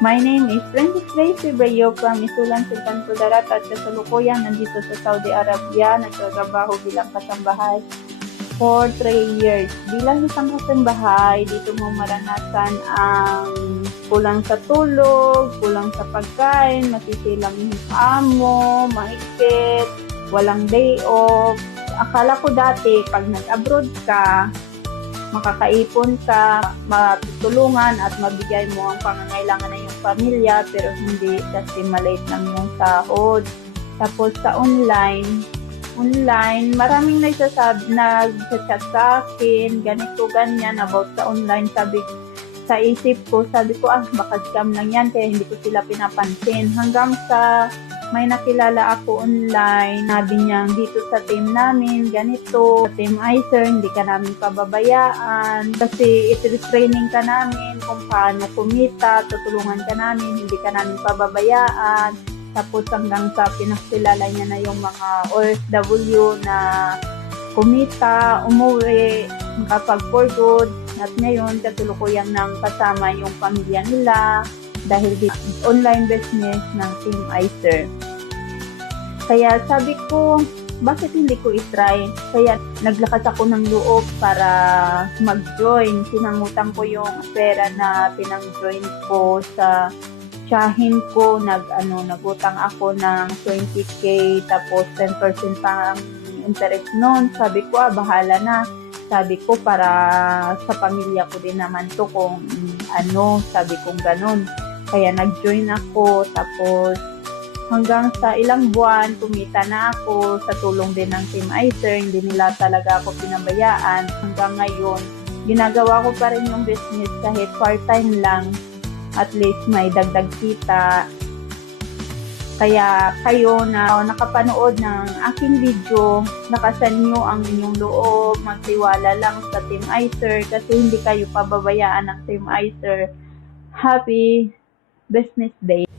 My name is Princess Gracie Bayo from Isulan, Sultan Kudarat at kasalukuyan nandito sa Saudi Arabia. Nagtatrabaho bilang kasambahay for 3 years. Bilang isang kasambahay, dito mo maranasan ang kulang sa tulog, kulang sa pagkain, masisilang yung amo, mahigpit, walang day off. Akala ko dati, pag nag-abroad ka, makakaipon ka, matutulungan at mabigay mo ang pangangailangan ng iyong pamilya, pero hindi kasi maliit lang yung sahod. Tapos sa online, maraming nag-chat sa akin, ganito, ganyan, about sa online. Sa isip ko, baka scam lang yan, kaya hindi ko sila pinapansin. Hanggang sa may nakilala ako online, sabi niya, dito sa team namin, ganito, sa Team Icer, hindi ka namin pababayaan, kasi iti-training ka namin kung paano kumita, tutulungan ka namin, hindi ka namin pababayaan. Tapos hanggang sa pinakilala niya na yung mga OFW na kumita, umuwi, makapag-for good, at ngayon katulukuyang nang kasama yung pamilya nila, dahil di online business ng Team Icer. Kaya sabi ko, bakit hindi ko itry? Kaya naglakas ako ng loob para mag-join. Sinangutang ko yung pera na pinang-join ko sa tsahin ko. Nagutang ako ng 20k, tapos 10% pa ang interest noon. Sabi ko, bahala na. Sabi ko, para sa pamilya ko din naman to kung sabi kong ganun. Kaya nag-join ako, tapos hanggang sa ilang buwan, kumita na ako sa tulong din ng Team Icer. Hindi nila talaga ako pinabayaan. Hanggang ngayon, ginagawa ko pa rin yung business kahit part-time lang. At least may dagdag kita. Kaya kayo na nakapanood ng aking video, nakasan nyo ang inyong loob, magtiwala lang sa Team Icer kasi hindi kayo pababayaan ng Team Icer. Happy Business Day!